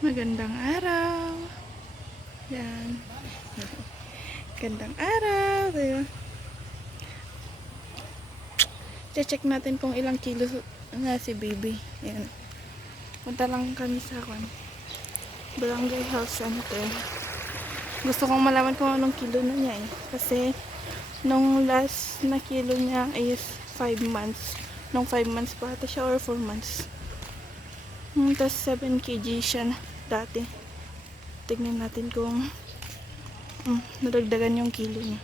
Magandang araw. Yan. Gandang araw. Diba? Check natin kung ilang kilo na si baby. Yan. Punta lang kami sa Barangay Health Center. Gusto kong malaman kung anong kilo na niya eh. Kasi nung last na kilo niya is 5 months. Nung 5 months pa ata siya or 4 months. Tapos 7 kg siya na dati. Tignan natin kung nadagdagan yung kilo niya.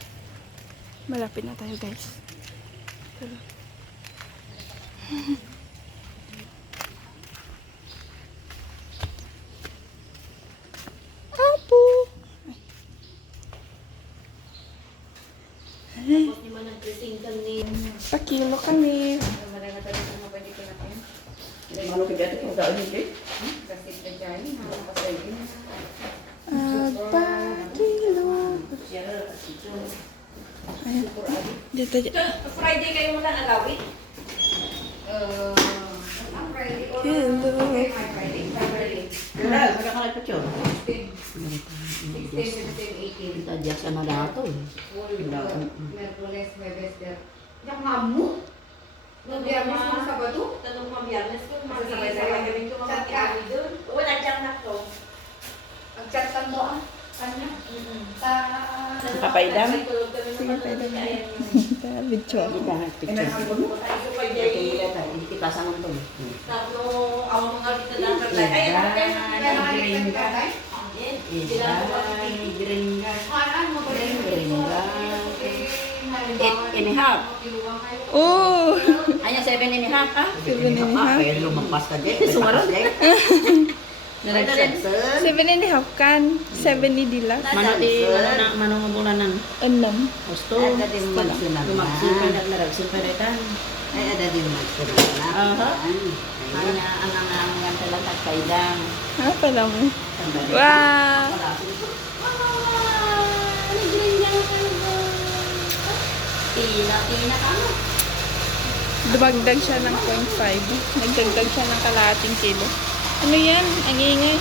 Malapit na tayo guys. Tara. Apo! Ay. Pa-kilo kami. Ano kaya ito kung saan hindi? Pa-kilo. Ayan. Dito. Friday kayo muna nagawin? Hello. Wala, magkakalay pa siya. 16, 17, 18. Kita diya sa malato eh. Merkules, Bebester. Yang mamu? Biyernes mo Sabado? Tanong mo Biyernes ko. Masasabay-sabay kami ko mga kami doon. Wala dyan na to. Mag-chat ka mo ah. Kanya? Papaidam? Sige, pwede na. Video. Hindi ka picture. Hindi kita sa nang to. Eight and a half. Oh! Anya 7 and a half ah? 7 and a half. Kaya lumampas ka dyan. Sumarot dyan. Naragsan. 7 and a half kan. 7 ni Dila. Manong bulanan. Enam. Gusto. Lumaksin ka naragsin pa rin. Ay, ada din magsulat. Aha. Ang talang tagkaidang. Ah, pala mo. Wow! Tina ka mo. Dumagdag siya ng 0.5. Nagdagdag siya ng kalahating kilo. Ano yan? Ang ingay.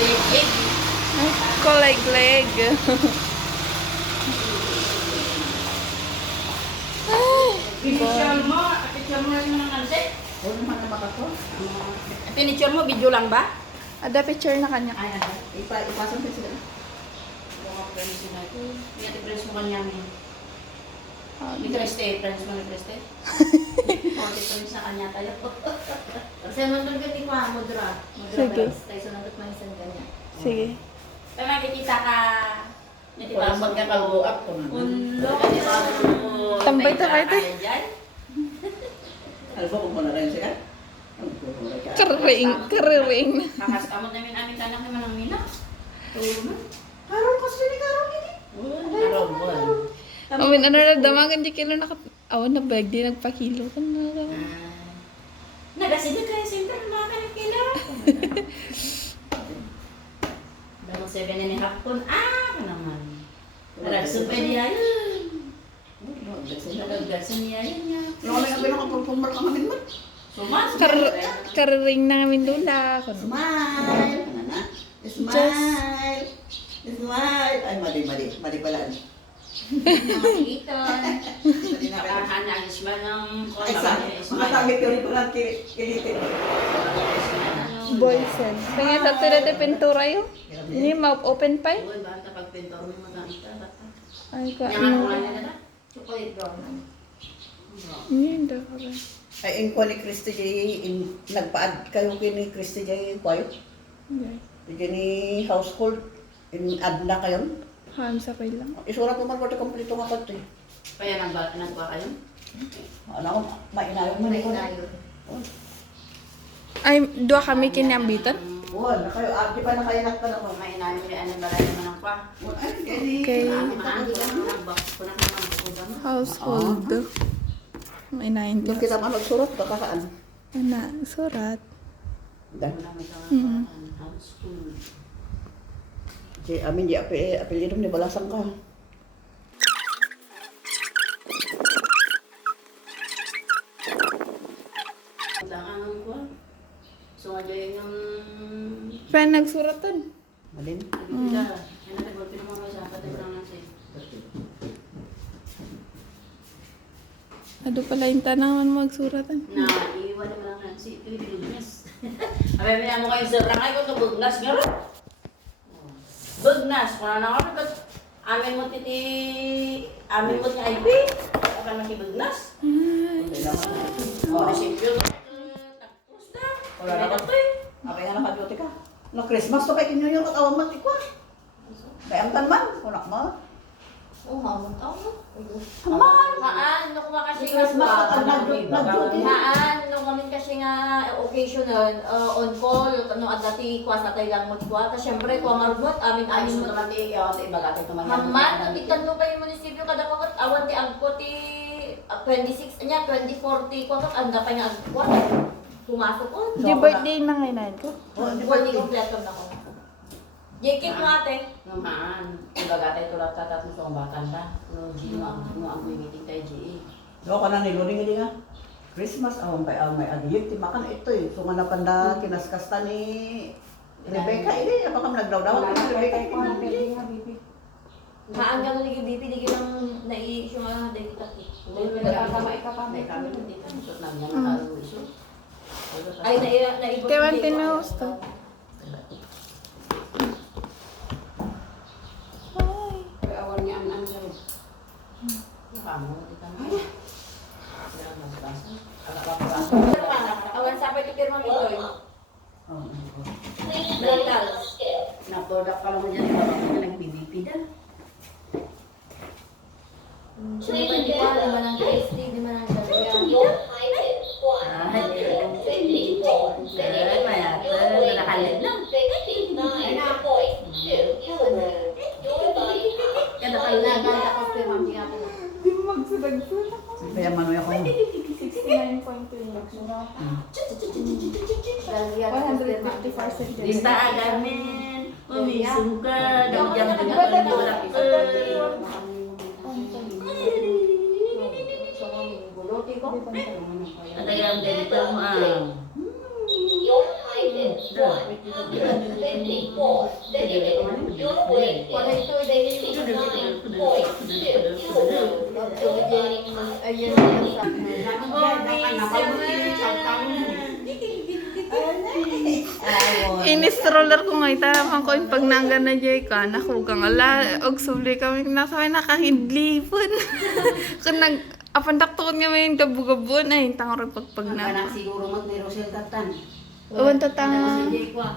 Ay, koleg-leg. Pinicture mo yung mga nanse? Ano naman na makako? Pinicture mo, video lang ba? Ada picture na kanya. Ay, ada. Ipasok ko sila. Mga friends na ito. Hindi friends mo kanya mo. Ni Kriste, friends mo ni Kriste? Konti friends na kanya tayo. Kasi nandun ka ni Kwa, Mudra. Sige. Tayo sunod na isang kanya. Sige. Kaya makikita ka. Hindi ba? Wala magkakabuak ko naman. Ulo. Tambay ta kayo tayo. Alam mo kung na rin siya? Kariring. Kakasamot namin aming tanak naman ng mina. Tulungan. Karong kasi ni karong ini. Karong buwan. Amin, ano na damagan di kilo awan na bag di nagpakilo ka na. Nagasida kayo siyempre ng mga kanipila. Dalang 7 and a half kun. Naman. Nagsumpay niya yun. Nagagdasan niya yun niya. Ano kami ang pinakapulpumar ka namin man? Sumas. Kariring na namin lula. Smile! Ano na? Smile! Smile! Ay, mali. Mali pala. Iton. Mali na pala. Hanagis man ng Ay, mga gamit ko rin pala kilitin. Boysen. Kaya sa tira de pintura yun. Ini ma-open pa yun. Uy, bata pagpintor mo maganda. Ay, ka Yan ang kulay ano. na na. Chocolate brown. Yun daw ka ba? Ay, in ko ni Christy J, nagpaad kayo kini Christy J, kwayo. Hindi ni household, in-add na kayo. Hansa kay lang. Isura ko man ko kompleto nga ito eh. Kaya nagkuha kayo? Ano ko, mainayong man ko. Ay, dua kami kinambitan. Wala, kayo, di pa na kayo nagtanong ko. May inamin rin anong balay naman ang kwa. Ay, gani. Okay. Maano ka naman nagbox ko na naman ko ba mo? Household. May 9 Yung kita man magsurat, kakakaan. Ana, surat. Dan. Wala may Mm. house school. Amin, di apelyido ni balasang ka. lang ang kuwan. So, nga dyan yung... Pa nagsuratan. Malin. Bibila. Yan natin, wala pinamamay sa patay lang natin. Ado pala yung tanawan magsuratan. Na, iiwan naman lang natin si Pilipinas. Abay, mo kayo sa rangay ko ito, bugnas nga rin. Bugnas, kung na ako, amin mo titi... Amin mo ti IP. Akan makibugnas. O, resipyo. Tapos na. Wala na Wala ka. to eh. Apay nga nakaduti ka. No Christmas to kay kinyo yung katawan mo tikwa. Kaya ang tanman, kunak mo. Oh, hamon ako. Haman! Haan, nung mga kasi Christmas nga, ka nag-duty. haan, nung kami kasi nga occasion nun, on call, nung at dati kwa sa tayo lang mo kwa, kasi syempre kwa marumot, Ay, amin so mo. naman ti, iba gati tumayan. Haman, nung itan pa yung munisipyo kada kakot, awan ti agko ti 26, niya, 2040, kwa kat, anda pa niya agko. Pumasok ko. Di birthday na ngayon ko. Hindi kompleto na ko. Jekik mo ate. Naman, iba gati tulad tatat mo sa umbatan ba? No, G, no, ang meeting tayo, G. Do ka na niluring hindi nga. Christmas awang kay may agiyit ti makan ito eh. So nga napanda kinaskasta ni Rebecca ini apa kam nagdaw-daw ni Rebecca ko na pili nga bibi. Haan ka nun naging lagi lang nai-issue nga dahil kita. May kami na dito, isot na niya, nakalo isot. Ay, naibot. Kewan tinuos to. Awal niya ang sa'yo. Nakamo, dito na. Kailangan magbasa. Awan sapay ito pirma mo ito. Oh. Mental. Na-product pa naman dyan, iba ka nag-BBP na. So, hindi pa naman ang KSD, di man ang galaya. Ay, mayata, nakalit lang. Kada kayo na, Naganda ko pirma mo nga po. Di mo magsudag-sudag. Kaya manoy ako. 69.2. Galaya ko pirma. 154 Lista centimeters. agamin, umisong ka, dagyang Guloti ko. Adagang ganito mo ang. Wala ito, dahil ayun Ini-stroller ko nga itarapan ko yung pag nangga na jay ka. Naku kang ala. Og subli kami nasakay nakahidlipon. Kung nag... Apandak to nga may gabu-gabon ay tangor pagpag na. Anak siguro mat ni Rosel Tatan. Awan tatang...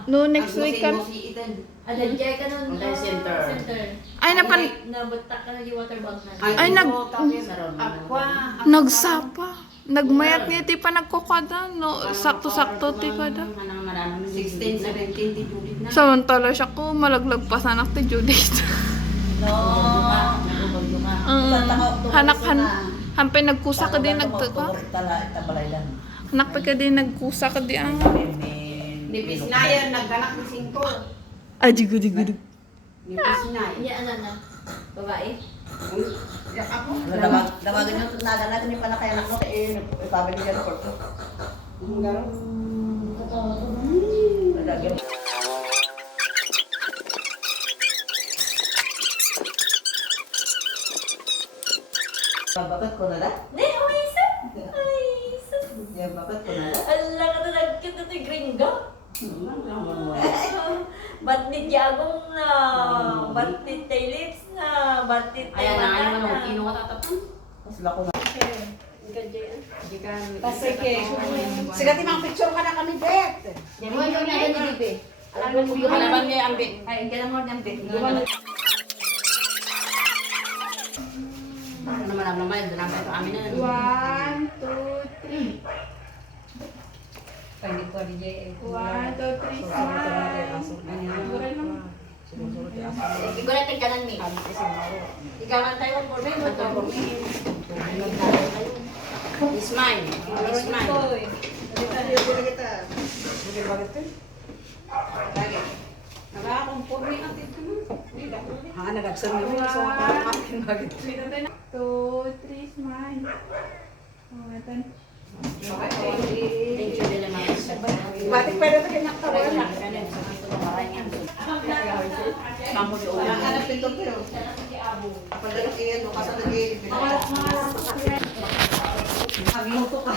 No, next week kan. Adadjay ka nun. Under center. Ay, napan... Nabatak ka na yung water bag na. Ay, nag... Aqua. Nagsapa. Nagmayat niya ti pa nagkukada. No, sakto-sakto ti kada. 16, 17, di Judith na. Samantala siya ko, malaglag pa sa anak ti Judith. Hanak-han. Hampay nagkusa ka din nagtuka. Hanak pa ka din nagkusa ka din ang... Nipis na yan, nagganak ni Singko. Ah, jigo. Nipis na yan. Iya, ano na? Babae? Ako? Dawagan nyo, nagan natin yung panakayanak mo kay ipabili niya ng korto. Ang garo. Bakit ko na da? Ne, ay, isa! Ay, isa! Bakit ko na da? Ala ka na nagkita ito gringo. Ba't ni Tiagong na? Ba't ni Taylits na? Ba't ni Ayan na, Taylits ayaw naman, kino ka tatapon. Sila ko na. Sige. Sige, timang picture ka na kami, Bet. Yan mo yung nagano ni Bibi. Alam mo yung Halaban niya ang bit. Ay, hindi na mo ng Bibi. Ano naman ang naman, doon naman ito amin na. 1, 2, 3. Pwede ko di Jay. 1, 2, 3, smile. Guray naman. Ikaw na tingkalan mi. Ikaw man tayo for me, mo to. Ismail. Lagi. Nakakomporme ang tito mo. Ha, nagagsan mo yung sa mga bakit. 2, 3, smile. Oh, ito. Thank you, Batik pwede ito kinaktawan. Kamu di ulang. Hanap pinto ko yun. Pagdating iyan mo, kasi nag-iibig. Magluto ka.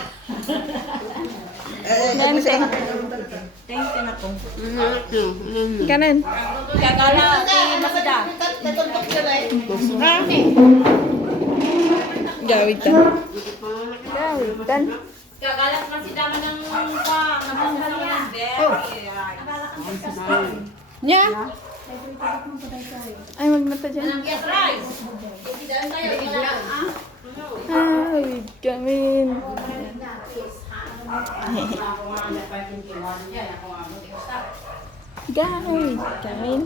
Nante. Thank you na po. Kanan. Kagala, masida. Gawitan. Gawitan. Kagalas man si dama ng pa, nabangga Nya. Ay, magmata dyan. Anong yes rice? Isidaan tayo. Ay, gamin. Gamin. Gamin.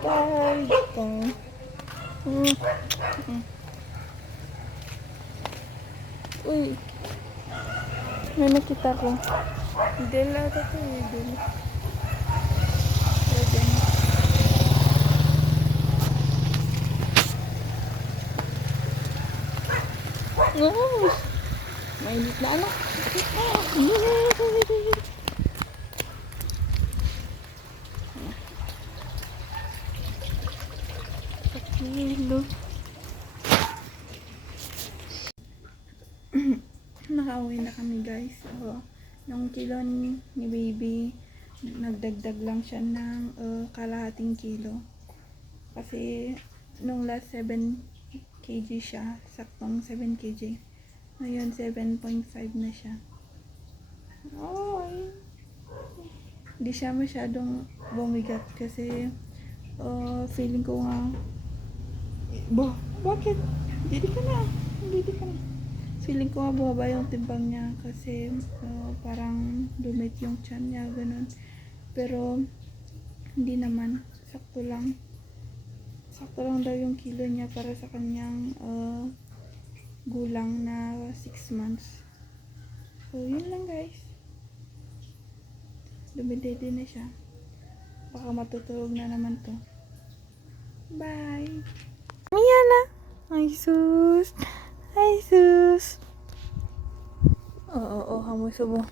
Gawitan. Uy. May nakita ko. Dela ito to eh. Dela. Oh, mainit na anak. Kilo. Nakauwi na kami guys. So, yung kilo ni baby, nagdagdag lang siya ng kalahating kilo. Kasi nung last 7 kg siya, saktong 7 kg. Ngayon 7.5 na siya. Ay. Hindi siya masyadong bumigat kasi feeling ko nga bakit? Didi ka na. Feeling ko nga bumaba yung timbang niya kasi parang lumit yung tiyan niya, ganun. Pero hindi naman, sakto lang daw yung kilo niya para sa kanyang gulang na 6 months. So yun lang guys, dumidede na siya, baka matutulog na naman to. Bye. Miyala. Ay sus. Oo, hamoy subo.